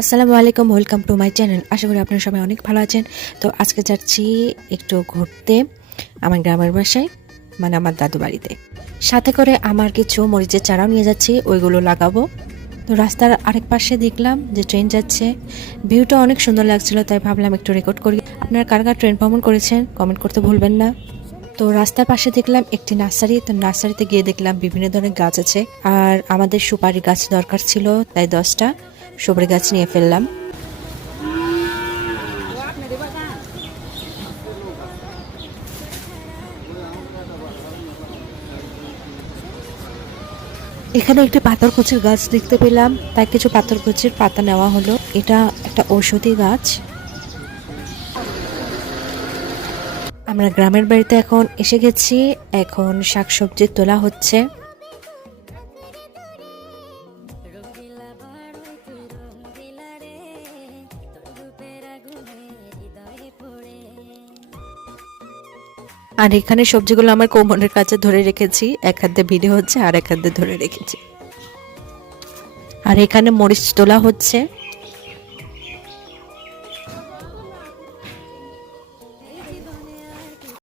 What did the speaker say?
আসসালামু আলাইকুম, welcome to my channel. আশা করি আপনারা সবাই অনেক ভালো আছেন। তো আজকে যাচ্ছি একটু ঘুরতে আমার গ্রামের বাসায়, মানে আমার দাদু বাড়িতে। সাথে করে আমার কিছু মরিচের চারাও নিয়ে যাচ্ছি, ওইগুলো লাগাবো। তো রাস্তার আরেক পাশে দেখলাম যে ট্রেন যাচ্ছে, ভিউটা অনেক সুন্দর লাগছিল, তাই ভাবলাম একটু রেকর্ড করি। আপনারা কার কার ট্রেন ভ্রমণ করেছেন কমেন্ট করতে ভুলবেন না। তো রাস্তার পাশে দেখলাম একটি নার্সারি, তো নার্সারিতে গিয়ে দেখলাম বিভিন্ন ধরনের গাছ আছে, আর আমাদের সুপারি গাছ দরকার ছিল, তাই 10টা সুপারি গাছ নিয়ে ফেললাম। এখানে একটি পাথরকুচির গাছ দেখতে পেলাম, তাই কিছু পাথরকুচির পাতা নেওয়া হলো। এটা একটা ঔষধি গাছ। আমরা গ্রামের বাড়িতে এখন এসে গেছি, এখন শাকসবজি তোলা হচ্ছে। আর এখানে সবজিগুলো আমার কোমরের কাছে ধরে রেখেছি, এক হাতে ভিডিও হচ্ছে আর এক হাতে ধরে রেখেছি। আর এখানে মরিচ তোলা হচ্ছে।